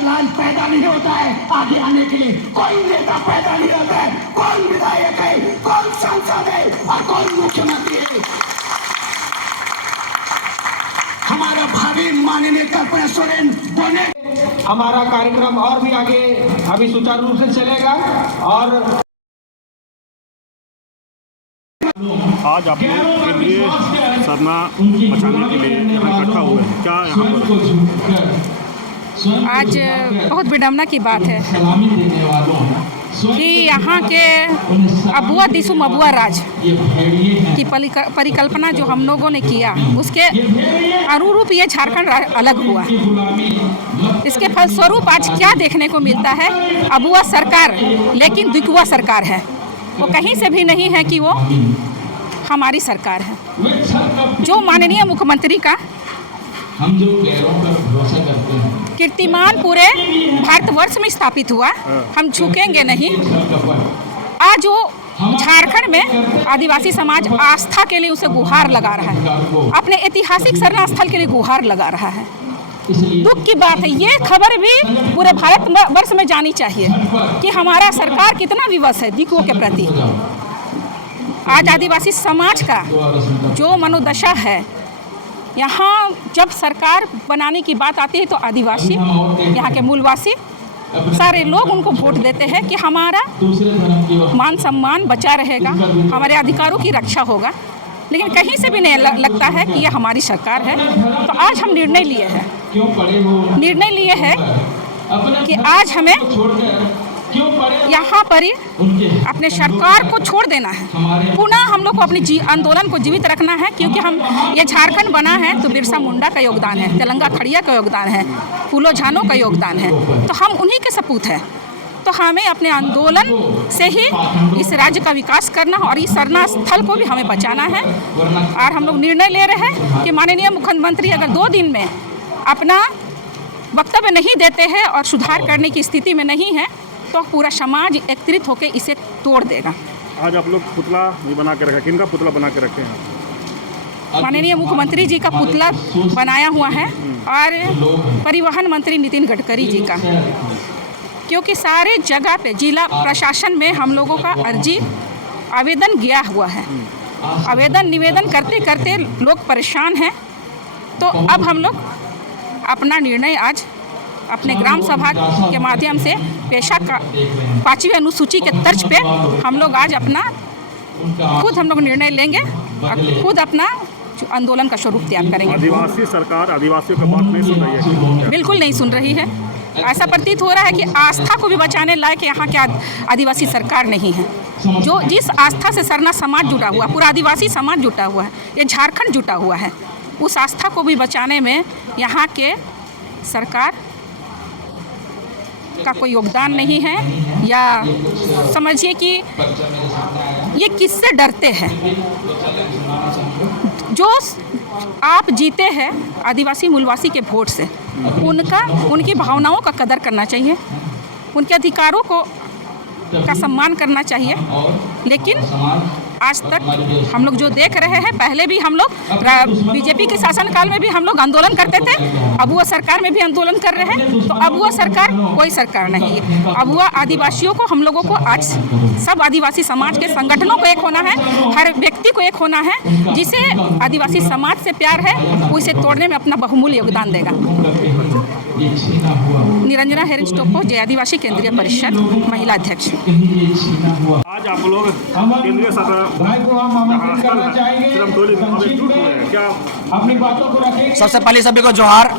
लाल पैदा नहीं होता है आगे आने के लिए, कोई नेता पैदा नहीं होता है, कौन विधायक है, कौन सांसद है और कौन मुख्यमंत्री है। हमारा भावी माननीय कल्पना सोरेन बोले। हमारा कार्यक्रम और भी आगे अभी सुचारू रूप से चलेगा। और आज आप लोग केंद्रीय सरना बचाने के लिए यहाँ इकट्ठा हुए हैं, क्या यहाँ पर आज बहुत विडम्बना की बात है कि यहाँ के अबुआ दिसुम अबुआ राज की परिकल्पना जो हम लोगों ने किया उसके अनुरूप ये झारखंड अलग हुआ। इसके फलस्वरूप आज क्या देखने को मिलता है, अबुआ सरकार लेकिन दिकुआ सरकार है। वो कहीं से भी नहीं है कि वो हमारी सरकार है। जो माननीय मुख्यमंत्री का हम जो गैरों पर भरोसा करते हैं, कीर्तिमान पूरे भारतवर्ष में स्थापित हुआ, हम झुकेंगे नहीं। आज वो झारखंड में आदिवासी समाज आस्था के लिए उसे गुहार लगा रहा है, अपने ऐतिहासिक सरना स्थल के लिए गुहार लगा रहा है। दुख की बात है, ये खबर भी पूरे भारतवर्ष में जानी चाहिए कि हमारा सरकार कितना विवश है दिकुओं के प्रति। आज आदिवासी समाज का जो मनोदशा है, यहाँ जब सरकार बनाने की बात आती है तो आदिवासी, यहाँ के मूलवासी सारे लोग उनको वोट देते हैं कि हमारा मान सम्मान बचा रहेगा, हमारे अधिकारों की रक्षा होगा। लेकिन कहीं से भी नहीं लगता है कि ये हमारी सरकार है। तो आज हम निर्णय लिए हैं कि आज हमें यहाँ पर ही अपने सरकार को छोड़ देना है। पुनः हम लोग को अपनी आंदोलन को जीवित रखना है, क्योंकि हम ये झारखंड बना है तो बिरसा मुंडा का योगदान है, तेलंगा खड़िया का योगदान है, फूलो झानो का योगदान है। तो हम उन्हीं के सपूत हैं। तो हमें अपने आंदोलन से ही इस राज्य का विकास करना और इस सरना स्थल को भी हमें बचाना है। और हम लोग निर्णय ले रहे हैं कि माननीय मुख्यमंत्री अगर 2 दिन में अपना वक्तव्य नहीं देते हैं और सुधार करने की स्थिति में नहीं है तो पूरा समाज एकत्रित होकर इसे तोड़ देगा। आज आप लोग पुतला भी बना के रखा, किनका पुतला बना के रखे हैं? माननीय मुख्यमंत्री जी का पुतला बनाया हुआ है और परिवहन मंत्री नितिन गडकरी जी का, क्योंकि सारे जगह पे जिला प्रशासन में हम लोगों का अर्जी आवेदन गया हुआ है। आवेदन निवेदन करते करते लोग परेशान हैं। तो अब हम लोग अपना निर्णय आज अपने ग्राम सभा के माध्यम से पेशा का 5वीं अनुसूची के तर्ज पे हम लोग आज अपना खुद हम लोग निर्णय लेंगे और खुद अपना आंदोलन का स्वरूप तैयार करेंगे। आदिवासी सरकार आदिवासियों का बात नहीं सुन रही है? बिल्कुल नहीं सुन रही है। ऐसा प्रतीत हो रहा है कि आस्था को भी बचाने लायक यहाँ के आदिवासी सरकार नहीं है। जो जिस आस्था से सरना समाज जुटा हुआ, पूरा आदिवासी समाज जुटा हुआ है, ये झारखंड जुटा हुआ है, उस आस्था को भी बचाने में यहाँ के सरकार का कोई योगदान नहीं है। या समझिए कि ये किससे डरते हैं। जो आप जीते हैं आदिवासी मूलवासी के वोट से, उनकी भावनाओं का कदर करना चाहिए, उनके अधिकारों का सम्मान करना चाहिए। लेकिन आज तक हम लोग जो देख रहे हैं, पहले भी हम लोग बीजेपी के शासनकाल में भी हम लोग आंदोलन करते थे, अबुआ सरकार में भी आंदोलन कर रहे हैं। तो अबुआ सरकार कोई सरकार नहीं है। अबुआ आदिवासियों को, हम लोगों को आज सब आदिवासी समाज के संगठनों को एक होना है, हर व्यक्ति को एक होना है। जिसे आदिवासी समाज से प्यार है वो इसे तोड़ने में अपना बहुमूल्य योगदान देगा। निरंजना हेरेंज टोप्पो, जय आदिवासी केंद्रीय परिषद महिला अध्यक्ष। आज आप लोग केंद्रीय सबसे पहले सभी को जोहार।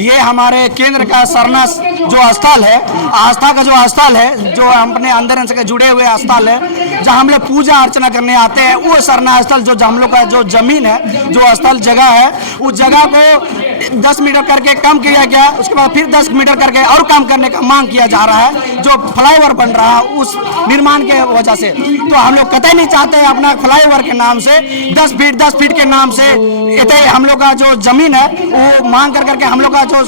ये हमारे केंद्र का सरना जो स्थल है, आस्था का जो स्थल है, जो अपने अंदर से जुड़े हुए स्थल है, जहाँ हम लोग पूजा अर्चना करने आते हैं, वो सरना स्थल जो हम लोग का जो जमीन है, जो स्थल जगह है, उस जगह को 10 मीटर करके कम किया गया। उसके बाद फिर 10 मीटर करके और कम करने का मांग किया जा रहा है। जो फ्लाईओवर बन रहा है उस निर्माण के वजह से, तो हम लोग कतई नहीं चाहते अपना फ्लाईओवर के नाम से 10 फीट के नाम से इतने हम लोग का जो जमीन है वो मांग कर करके हम लोग का जो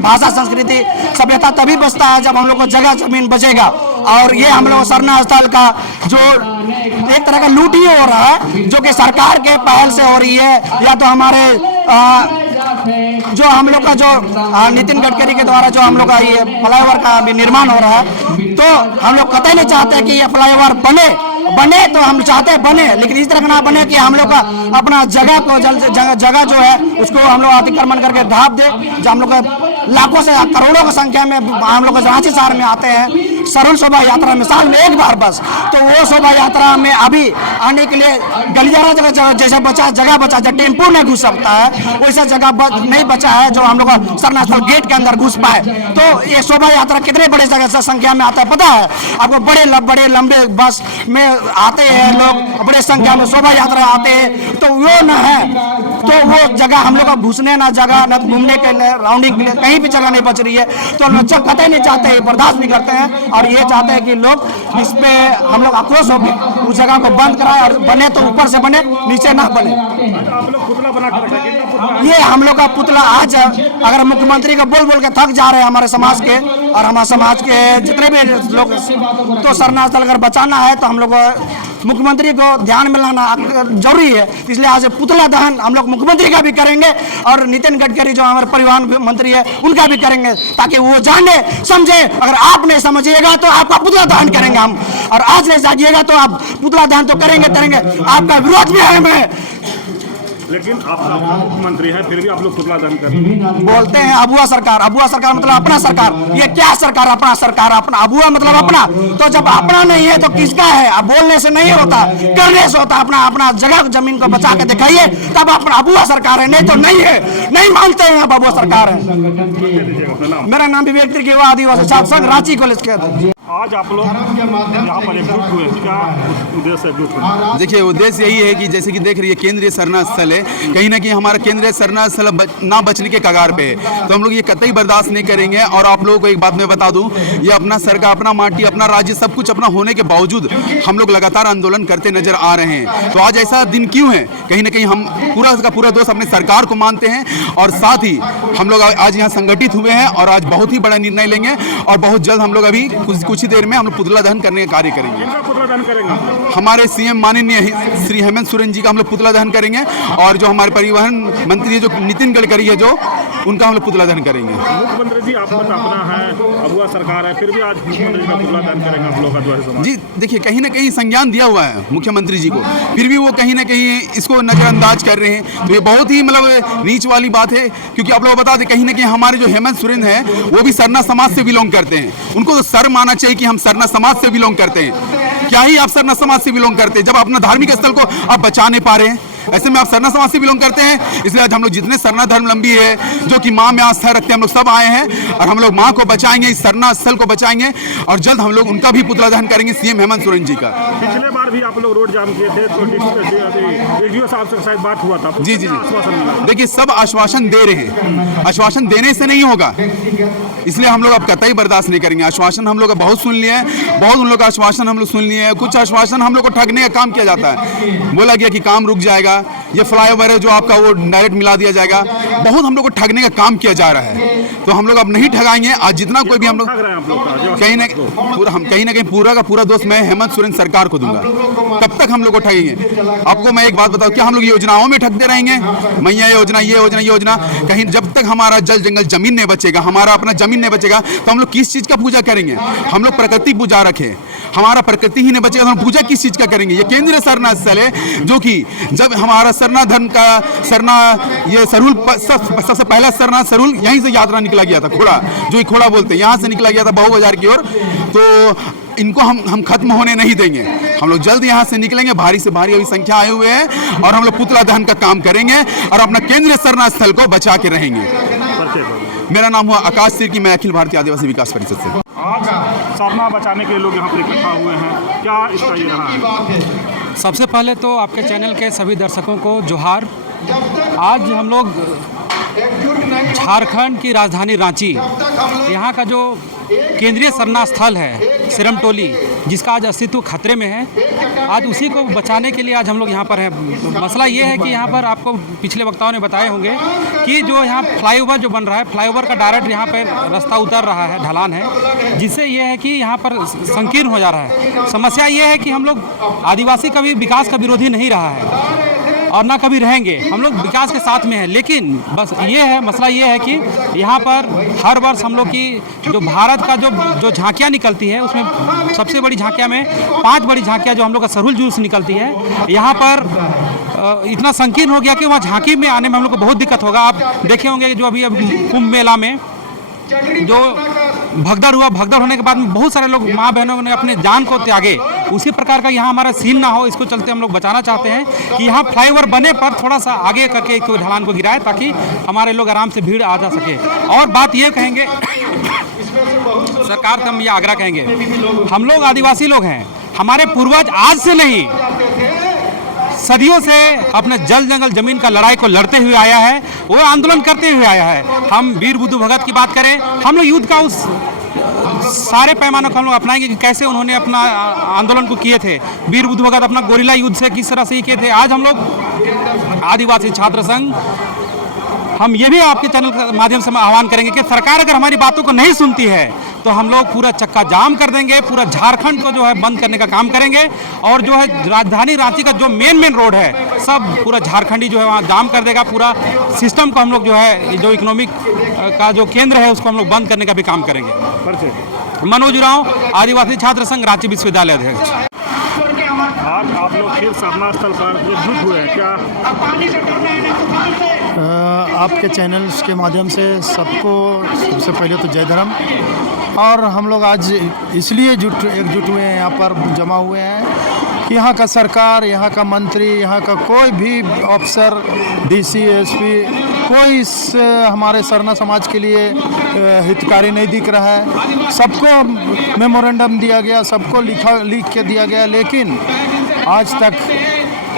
भाषा संस्कृति सभ्यता तभी बचता है जब हम लोग को जगह जमीन बचेगा। और ये हम लोग सरना स्थल का जो एक तरह का लूट ही हो रहा है, जो कि सरकार के पहल से हो रही है, या तो हमारे जो हम लोग का जो नितिन गडकरी के द्वारा जो हम लोग का ये फ्लाईओवर का भी निर्माण हो रहा है, तो हम लोग कतई नहीं चाहते कि ये फ्लाईओवर बने तो हम चाहते हैं बने, लेकिन इस तरह ना बने कि हम लोग का अपना जगह को जगह जो है उसको हम लोग अतिक्रमण करके ढाप दे। जो हम लोग का लाखों से करोड़ों की संख्या में हम लोग रांची शहर में आते हैं सरुल शोभा यात्रा में साल में एक बार बस, तो वो शोभा यात्रा में अभी आने के लिए गलियारा जगह जैसा जगह बचा जब टेम्पो नहीं घुस सकता है वैसा जगह नहीं बचा है जो हम लोग का सरना स्थल गेट के अंदर घुस पाए। तो ये शोभा यात्रा कितने बड़े जगह संख्या में आता है पता है आपको? बड़े लंबे बस में आते हैं लोग, बड़े संख्या में शोभा यात्रा आते हैं, तो वो न है तो वो जगह हम लोग का घुसने ना जगह न घूमने के लिए राउंडिंग के लिए कहीं भी जगह नहीं बच रही है। तो हम लोग कतई नहीं चाहते, बर्दाश्त नहीं करते हैं और ये चाहते हैं कि लोग इस पे हम लोग आक्रोश हो गए, उस जगह को बंद कराए और बने तो ऊपर से बने नीचे ना बने। आप लोग पुतला बना के रखा है, ये हम लोग का पुतला आज अगर मुख्यमंत्री को बोल के थक जा रहे हैं हमारे समाज के और हमारे समाज के जितने भी लोग, तो सरना स्थल अगर बचाना है तो हम लोग मुख्यमंत्री को ध्यान में लाना जरूरी है। इसलिए आज पुतला दहन हम लोग मुख्यमंत्री का भी करेंगे और नितिन गडकरी जो हमारे परिवहन मंत्री है उनका भी करेंगे, ताकि वो जाने समझे। अगर आप नहीं समझिएगा तो आपका पुतला दहन करेंगे हम, और आज नहीं जागिएगा तो आप पुतला दहन तो करेंगे। आपका विरोध भी है हमें, लेकिन आपका मुख्यमंत्री है फिर भी आप लोग पुतला दहन कर रहे हैं। बोलते हैं अबुआ सरकार मतलब अपना सरकार। ये क्या सरकार? अपना सरकार, अपना अबुआ मतलब अपना। तो जब अपना नहीं है तो किसका है? अब बोलने से नहीं होता, करने से होता। अपना जगह जमीन को बचा के दिखाइए, तब अपना अबुआ सरकार है, नहीं तो नहीं है। नहीं मानते हैं अब अबुआ सरकार है। मेरा नाम विवेक त्रिकेवा, आदिवासी छात्र संघ रांची कॉलेज के। आज आप लोग यहाँ पर एकजुट हुए, क्या उद्देश्य एकजुट हुए? देखिए उद्देश्य यही है कि जैसे कि देख रही है केंद्रीय सरना स्थल है, कहीं ना कहीं हमारा केंद्रीय सरना स्थल ना बचने के कगार पे है, तो हम लोग ये कतई बर्दाश्त नहीं करेंगे। और आप लोगों को एक बात मैं बता दूं, ये अपना सरकार, अपना माटी, अपना राज्य सब कुछ अपना होने के बावजूद हम लोग लगातार आंदोलन करते नजर आ रहे हैं। तो आज ऐसा दिन क्यों है? कहीं ना कहीं हम पूरा का पूरा दोष अपने सरकार को मानते हैं और साथ ही हम लोग आज यहाँ संगठित हुए हैं और आज बहुत ही बड़ा निर्णय लेंगे और बहुत जल्द हम लोग अभी कुछ ही देर में हम लोग पुतला दहन करने का कार्य करेंगे। पुतला दहन करेंगे हमारे सीएम माननीय श्री हेमंत सोरेन जी का हम लोग पुतला दहन करेंगे और जो हमारे परिवहन मंत्री जो नितिन गडकरी है जो उनका हम लोग पुतला दहन करेंगे। मुख्यमंत्री जी आपका अपना है, अबुआ सरकार है, फिर भी आज मुख्यमंत्री का पुतला दहन करेंगे आप लोग का? जी देखिए कहीं ना कहीं संज्ञान दिया हुआ है मुख्यमंत्री जी को, फिर भी वो कहीं ना कहीं इसको नजरअंदाज कर रहे हैं। तो ये बहुत ही मतलब नीच वाली बात है, क्योंकि आप लोग बता दें कहीं ना कहीं हमारे जो हेमंत सोरेन है वो भी सरना समाज से बिलोंग करते हैं। उनको तो सर मानना चाहिए कि हम सरना समाज से बिलोंग करते हैं। क्या ही आप सरना समाज से बिलोंग करते हैं जब अपना धार्मिक स्थल को आप बचा नहीं पा रहे हैं? ऐसे में आप सरना समाज से बिलोंग करते हैं। इसलिए आज हम लोग जितने सरना धर्मलंबी है जो कि माँ में आस्था रखते हैं, हम लोग सब आए हैं और हम लोग माँ को बचाएंगे, इस सरना स्थल को बचाएंगे और जल्द हम लोग उनका भी पुतला दहन करेंगे सीएम हेमंत सोरेन जी का। पिछले बार भी आप लोग रोड जाम किए थे तो डीडीओ साहब से शायद बात हुआ था। जी देखिए सब आश्वासन दे रहे हैं, आश्वासन देने से नहीं होगा, इसलिए हम लोग अब कतई बर्दाश्त नहीं करेंगे। आश्वासन हम लोग बहुत सुन लिए हैं, बहुत उन लोग का आश्वासन हम लोग सुन लिए हैं। कुछ आश्वासन हम लोग को ठगने का काम किया जाता है, बोला गया कि काम रुक जाएगा, ये फ्लाईओवर है जो आपका वो डायरेक्ट मिला दिया जाएगा, बहुत हम लोग को ठगने का काम किया जा रहा है। तो हम लोग अब नहीं ठगाएंगे। आज जितना कोई भी हम लोग कहीं ना कहीं पूरा का पूरा दोष मैं हेमंत सोरेन सरकार को दूंगा। कब तक हम लोग को ठगेंगे? आपको मैं एक बात बताऊं, क्या हम लोग योजनाओं में ठगते रहेंगे? मैया योजना, ये योजना, ये योजना, कहीं जब तक हमारा जल जंगल जमीन नहीं बचेगा, हमारा अपना जमीन नहीं बचेगा, तो हम लोग किस चीज का पूजा करेंगे? हम लोग प्रकृति पूजा रखे, हमारा प्रकृति ही नहीं बचेगा तो हम पूजा किस चीज का करेंगे? ये केंद्रीय सरना स्थल है जो कि जब हमारा सरना धर्म का सरना ये सरुल सबसे पहला सरना सरुल यहीं से यात्रा निकला गया था, खोड़ा जो खोड़ा बोलते हैं, यहाँ से निकला गया था बहु बाजार की ओर। तो इनको हम खत्म होने नहीं देंगे। हम लोग जल्द यहाँ से निकलेंगे, भारी से भारी अभी संख्या आए हुए हैं और हम लोग पुतला दहन का काम करेंगे और अपना केंद्रीय सरना स्थल को बचा के रहेंगे। मेरा नाम हुआ आकाश सिरकी, मैं अखिल भारतीय आदिवासी विकास परिषद से। आज सरना बचाने के लिए लोग यहाँ पर इकट्ठा हुए हैं, क्या इसका ये रहा है? सबसे पहले तो आपके चैनल के सभी दर्शकों को जोहार। आज हम लोग झारखंड की राजधानी रांची, यहाँ का जो केंद्रीय सरना स्थल है सिरमटोली, जिसका आज अस्तित्व खतरे में है, आज उसी को बचाने के लिए आज हम लोग यहाँ पर हैं। मसला ये है कि यहाँ पर आपको पिछले वक्ताओं ने बताए होंगे कि जो यहाँ फ्लाईओवर जो बन रहा है, फ्लाईओवर का डायरेक्ट यहाँ पर रास्ता उतर रहा है, ढलान है, जिससे ये है कि यहाँ पर संकीर्ण हो जा रहा है। समस्या ये है कि हम लोग आदिवासी कभी विकास का विरोधी नहीं रहा है और ना कभी रहेंगे। हम लोग विकास के साथ में हैं, लेकिन बस ये है, मसला ये है कि यहाँ पर हर वर्ष हम लोग की जो भारत का जो झांकियाँ निकलती है, उसमें सबसे बड़ी झांकियाँ में 5 बड़ी झांकियाँ जो हम लोग का सरहुल जुलूस निकलती है, यहाँ पर इतना संकीर्ण हो गया कि वहाँ झांकी में आने में हम लोग को बहुत दिक्कत होगा। आप देखे होंगे कि जो अभी कुंभ मेला में जो भगदड़ हुआ, भगदड़ होने के बाद में बहुत सारे लोग, माँ बहनों ने अपने जान को त्यागे। उसी प्रकार का यहाँ हमारा सीन ना हो, इसको चलते हम लोग बचाना चाहते हैं कि यहाँ फ्लाईओवर बने पर थोड़ा सा आगे करके एक ढलान को गिराए, ताकि हमारे लोग आराम से भीड़ आ जा सके। और बात ये कहेंगे सरकार से, हम ये आग्रह कहेंगे, हम लोग आदिवासी लोग हैं, हमारे पूर्वज आज से नहीं सदियों से अपने जल जंगल जमीन का लड़ाई को लड़ते हुए आया है, वो आंदोलन करते हुए आया है। हम वीर बुद्धू भगत की बात करें, हम लोग युद्ध का उस सारे पैमानों को हम लोग अपनाएंगे कि कैसे उन्होंने अपना आंदोलन को किए थे। वीर बुद्धू भगत अपना गोरिल्ला युद्ध से किस तरह से किए थे। आज हम लोग आदिवासी छात्र संघ, हम ये भी आपके चैनल के माध्यम से आह्वान करेंगे कि सरकार अगर हमारी बातों को नहीं सुनती है तो हम लोग पूरा चक्का जाम कर देंगे, पूरा झारखंड को जो है बंद करने का काम करेंगे। और जो है राजधानी रांची का जो मेन रोड है, सब पूरा झारखंडी जो है वहाँ जाम कर देगा। पूरा सिस्टम को हम लोग जो है, जो इकोनॉमिक का जो केंद्र है, उसको हम लोग बंद करने का भी काम करेंगे। मनोज उरांव, आदिवासी छात्र संघ, रांची विश्वविद्यालय अध्यक्ष। आज आप लोग फिर सरना स्थल पर एकजुट हुए हैं, क्या आपके चैनल्स के माध्यम से सबको सबसे पहले तो जय धर्म। और हम लोग आज इसलिए एकजुट हुए हैं, यहाँ पर जमा हुए हैं कि यहाँ का सरकार, यहाँ का मंत्री, यहाँ का कोई भी अफसर, डीसी, एसपी, कोई इस हमारे सरना समाज के लिए हितकारी नहीं दिख रहा है। सबको मेमोरेंडम दिया गया, सबको लिख के दिया गया, लेकिन आज तक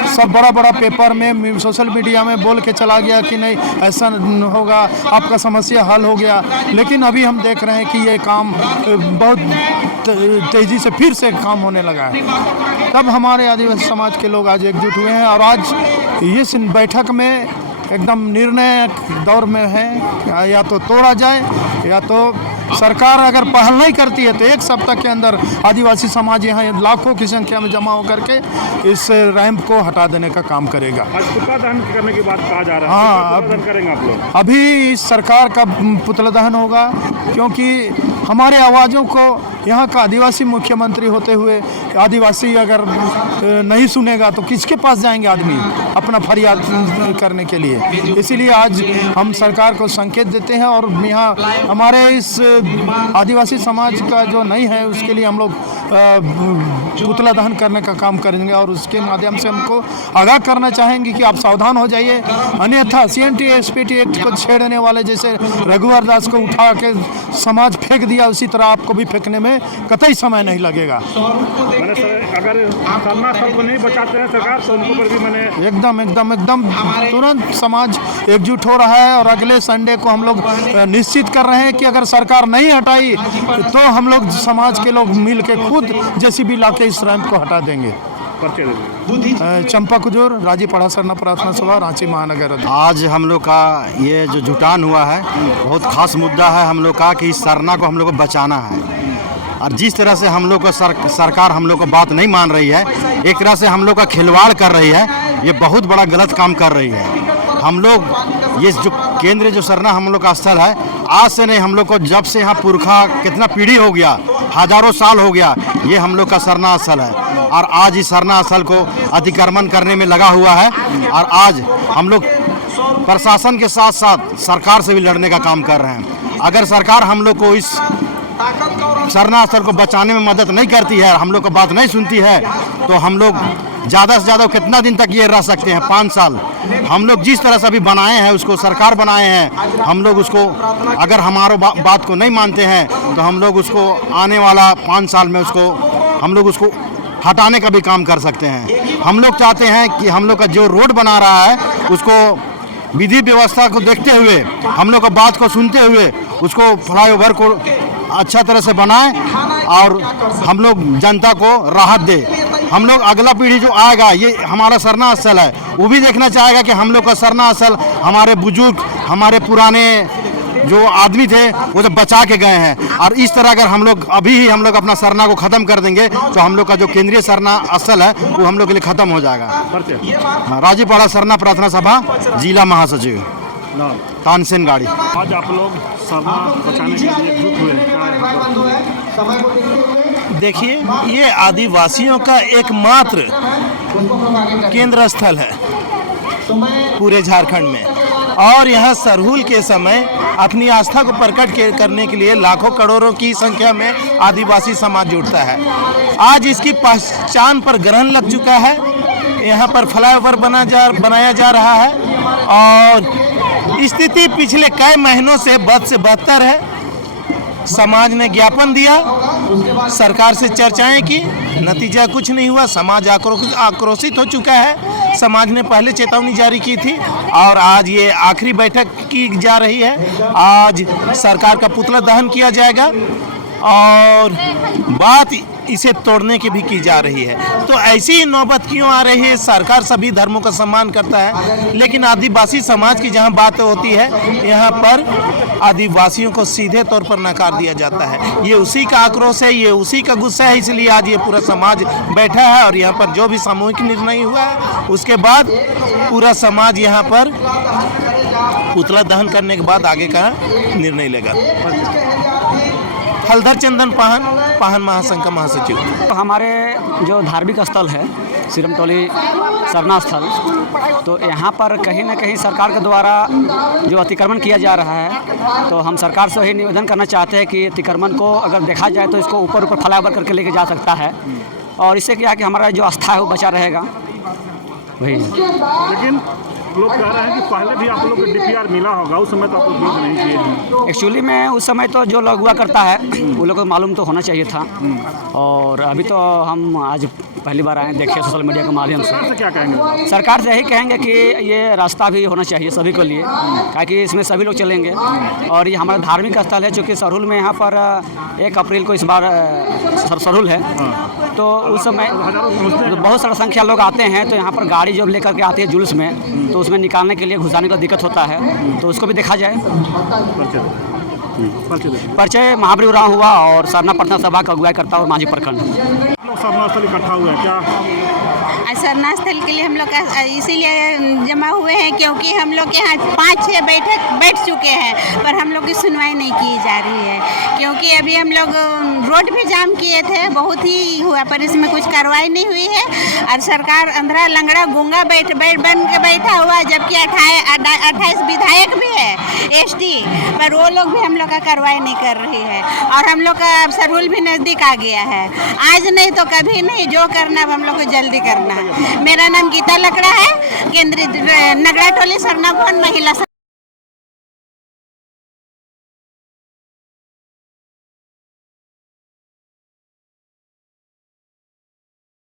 सब बड़ा पेपर में, सोशल मीडिया में बोल के चला गया कि नहीं ऐसा होगा, आपका समस्या हल हो गया। लेकिन अभी हम देख रहे हैं कि ये काम बहुत तेज़ी से फिर से काम होने लगा है। तब हमारे आदिवासी समाज के लोग आज एकजुट हुए हैं और आज इस बैठक में एकदम निर्णायक दौर में है, या तो तोड़ा जाए या तो सरकार अगर पहल नहीं करती है तो 1 सप्ताह के अंदर आदिवासी समाज यहाँ लाखों की संख्या में जमा होकर के इस रैंप को हटा देने का काम करेगा। आज पुतला दहन करने की बात कहा जा रहा है। हाँ, पुतला दहन करेंगे आप लोग? अभी इस सरकार का पुतला दहन होगा, क्योंकि हमारे आवाज़ों को यहाँ का आदिवासी मुख्यमंत्री होते हुए आदिवासी अगर नहीं सुनेगा तो किसके पास जाएंगे आदमी अपना फरियाद करने के लिए। इसीलिए आज हम सरकार को संकेत देते हैं और यहाँ हमारे इस आदिवासी समाज का जो नहीं है उसके लिए हम लोग पुतला दहन करने का काम करेंगे और उसके माध्यम से हमको आगाह करना चाहेंगे कि आप सावधान हो जाइए, अन्यथा CNT SPT एक्ट को छेड़ने वाले जैसे रघुवर दास को उठा के समाज फेंक दिया, उसी तरह आपको भी फेंकने में कतई समय नहीं लगेगा। मैंने अगर सरना स्थल को नहीं बचाते हैं सरकार तो उनको पर भी मैंने एकदम तुरंत समाज एकजुट हो रहा है और अगले संडे को हम लोग निश्चित कर रहे हैं कि अगर सरकार नहीं हटाई तो हम लोग समाज के लोग मिल के खुद JCB लाके इस रैंप को हटा देंगे। चंपा कुजूर, राजी पढ़ा सरना प्रार्थना सभा, रांची महानगर। आज हम लोग का ये जो जुटान हुआ है बहुत खास मुद्दा है हम लोग का कि इस सरना को हम लोग को बचाना है। और जिस तरह से हम लोग का सरकार हम लोग को बात नहीं मान रही है, एक तरह से हम लोग का खिलवाड़ कर रही है, ये बहुत बड़ा गलत काम कर रही है। हम लोग ये जो केंद्र जो सरना हम लोग का स्थल है, आज से नहीं, हम लोग को जब से यहाँ पुरखा कितना पीढ़ी हो गया, हजारों साल हो गया, ये हम लोग का सरना स्थल है। और आज इस सरना स्थल को अतिक्रमण करने में लगा हुआ है और आज हम लोग प्रशासन के साथ साथ सरकार से भी लड़ने का काम कर रहे हैं। अगर सरकार हम लोग को इस सरना स्थल को बचाने में मदद नहीं करती है, हम लोग को बात नहीं सुनती है, तो हम लोग ज़्यादा से ज़्यादा कितना दिन तक ये रह सकते हैं? 5 साल। हम लोग जिस तरह से अभी बनाए हैं, उसको सरकार बनाए हैं, हम लोग उसको अगर हमारो बात को नहीं मानते हैं तो हम लोग उसको आने वाला 5 साल में उसको हम लोग उसको हटाने का भी काम कर सकते हैं। हम लोग चाहते हैं कि हम लोग का जो रोड बना रहा है उसको विधि व्यवस्था को देखते हुए, हम लोग का बात को सुनते हुए उसको फ्लाईओवर को अच्छा तरह से बनाएं और हम लोग जनता को राहत दे। हम लोग अगला पीढ़ी जो आएगा, ये हमारा सरना स्थल है, वो भी देखना चाहेगा कि हम लोग का सरना स्थल, हमारे बुजुर्ग, हमारे पुराने जो आदमी थे वो सब बचा के गए हैं। और इस तरह अगर हम लोग अभी ही हम लोग अपना सरना को ख़त्म कर देंगे तो हम लोग का जो केंद्रीय सरना स्थल है वो हम लोग के लिए ख़त्म हो जाएगा। राजीपाड़ा सरना प्रार्थना सभा जिला महासचिव तानसेन गाड़ी। आज आप लोग सरना बचाने के लिए एकजुट हुए हैं, क्या यहाँ पर? देखिए, ये आदिवासियों का एकमात्र केंद्र स्थल है पूरे झारखंड में, और यहाँ सरहुल के समय अपनी आस्था को प्रकट करने के लिए लाखों करोड़ों की संख्या में आदिवासी समाज जुटता है। आज इसकी पहचान पर ग्रहण लग चुका है। यहाँ पर फ्लाईओवर बनाया जा रहा है और स्थिति पिछले कई महीनों से बद से बदतर है। समाज ने ज्ञापन दिया, सरकार से चर्चाएं की, नतीजा कुछ नहीं हुआ। समाज आक्रोशित हो चुका है। समाज ने पहले चेतावनी जारी की थी और आज ये आखिरी बैठक की जा रही है। आज सरकार का पुतला दहन किया जाएगा और बात इसे तोड़ने की भी की जा रही है। तो ऐसी नौबत क्यों आ रही है? सरकार सभी धर्मों का सम्मान करता है, लेकिन आदिवासी समाज की जहां बात होती है यहां पर आदिवासियों को सीधे तौर पर नकार दिया जाता है। ये उसी का आक्रोश है, ये उसी का गुस्सा है, इसलिए आज ये पूरा समाज बैठा है और यहाँ पर जो भी सामूहिक निर्णय हुआ है उसके बाद पूरा समाज यहाँ पर पुतला दहन करने के बाद आगे का निर्णय लेगा। हलधर चंदन पाहन महासंघ का महासचिव। तो हमारे जो धार्मिक स्थल है सिरमटोली सरना स्थल, तो यहाँ पर कहीं ना कहीं सरकार के द्वारा जो अतिक्रमण किया जा रहा है, तो हम सरकार से वही निवेदन करना चाहते हैं कि अतिक्रमण को अगर देखा जाए तो इसको ऊपर फ्लाईओवर करके लेके जा सकता है और इससे क्या कि हमारा जो आस्था है वो बचा रहेगा। वही है। लेकिन लोग कह रहे हैं कि पहले भी आप लोग को DPR मिला होगा, उस समय तो आप लोग यूज नहीं किए हैं। एक्चुअली में उस समय तो जो लोग हुआ करता है वो लोग को मालूम तो होना चाहिए था, और अभी तो हम आज पहली बार आए देखे सोशल मीडिया के माध्यम से। सरकार से क्या कहेंगे? सरकार से यही कहेंगे कि ये रास्ता भी होना चाहिए सभी के लिए, ताकि इसमें सभी लोग चलेंगे। और ये हमारा धार्मिक स्थल है, चूँकि सरहुल में यहाँ पर 1 अप्रैल को इस बार सरहुल है, तो उस समय बहुत सारा संख्या लोग आते हैं, तो यहाँ पर गाड़ी जब लेकर के आती है जुलूस में, तो उसमें निकालने के लिए घुसाने का दिक्कत होता है, तो उसको भी देखा जाए। परिचय महाबली उरांव हुआ और सरना प्रार्थना सभा का अगुवाई करता और मांझी प्रखंड। सरना स्थल इकट्ठा हुए हैं क्या? सरना स्थल के लिए हम लोग का इसीलिए जमा हुए हैं क्योंकि हम लोग के यहाँ 5-6 बैठक बैठ चुके हैं, पर हम लोग की सुनवाई नहीं की जा रही है। क्योंकि अभी हम लोग रोड भी जाम किए थे, बहुत ही हुआ, पर इसमें कुछ कार्रवाई नहीं हुई है। और सरकार अंधरा लंगड़ा गूंगा बन के बैठा हुआ, जबकि 28 विधायक भी है SD, पर वो लोग भी हम लोग का कार्रवाई नहीं कर रही है। और हम लोग का सरहुल भी नज़दीक आ गया है, आज नहीं तो कभी नहीं, जो करना अब हम लोग को जल्दी करना है। मेरा नाम गीता लकड़ा है, केंद्रीय नगड़ा टोली सरना भवन महिला